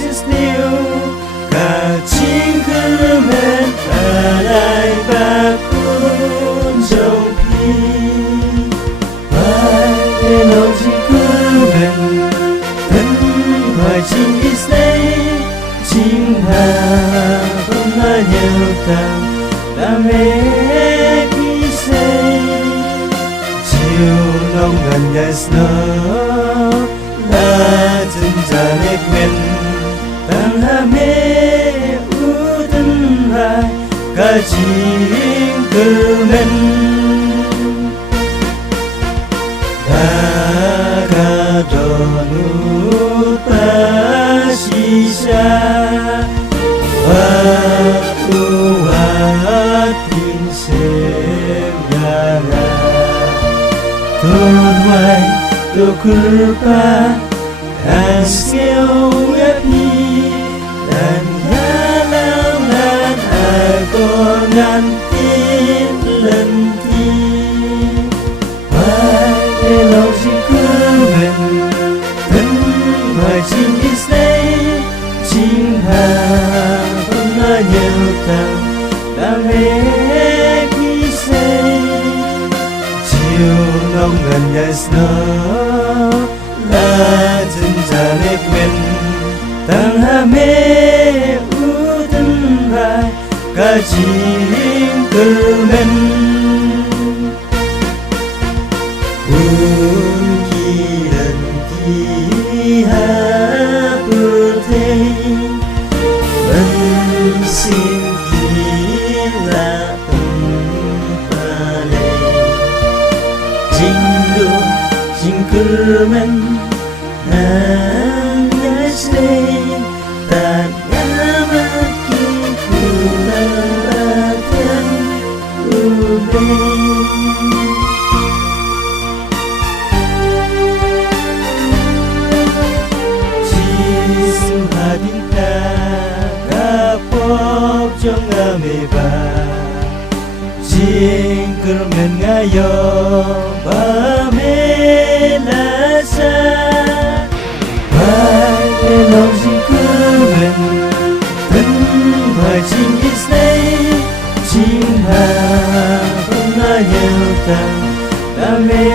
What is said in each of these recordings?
just new cả chính khứ men lại ba cuốn dòng phi vai để lâu chỉ cứ men thân hoài chính ít đây chính hà không là nhiều tao đã mê khi say chiều lòng gần nhà snow là chân cha nét men tăng hà mê u thân hai cả chính cơ men đã cả đonu ta sisa waktu hati segala Tuhan tu kurba dan skill yapi dan halangan aku nanti lenti Pai lâu chỉ cứ mình thân và chính Israel chính hà không là nhiều tao đã mê khi say chiều lòng gần nhà snow là chân cha nét men tăng hà mê u thân hai cả chính cơ men xin gila tempale jindu jingkerman hanya stay tak mati kularakan ubay Jisu hadinta kapok jong ameba jingkermen ngayo bamelasa Pai lâu jingkermen thân vai jing Israel jing ha không là nhiều tao đã mê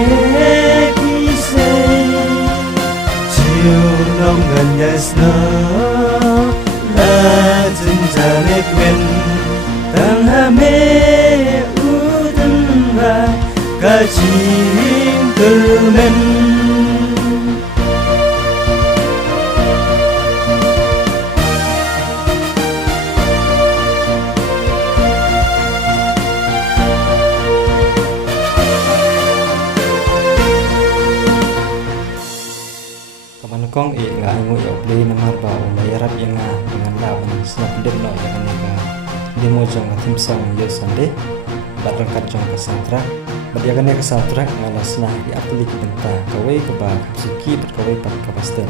khi say chiều lòng gần nhà snow là chân cha nét men tăng hà mê u thân hai cả chính cơ men kong nga ngoi obli namar ba layarap yang dengan lawan snap dem no yang nega demo jong atim song yo sande barangkat jong ke santra badiagan ke santra ngalasna di aplik benta kawai ke ba siki berkawai pak kapasten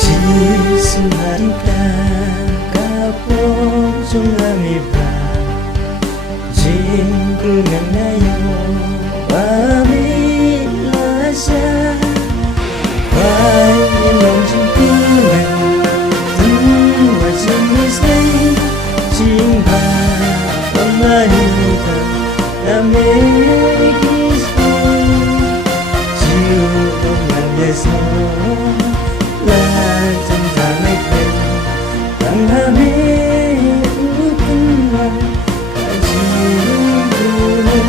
Jisu harita kapok jong amiba jingkermen ngayo bamelasa Pai lâu jingkermen thân và chính Israel chính bà không là nhiều tao đã mê khi say chiều đông ngàn nhà snow là chân cha nét men tăng hà mê u thân hai cả chính cơ men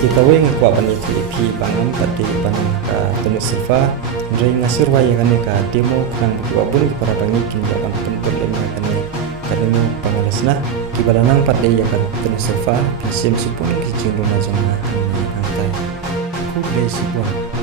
jika weng kwa bani pi bangam pati ban tunu sifa ndri ngasir waya kane ka demo kang berdua bun para bangi kinda ban pentul lema kane kademu pangalasna kibalanang pati ya kan tunu sifa kisim supun kicing rumah jana angkai ku dei sibuan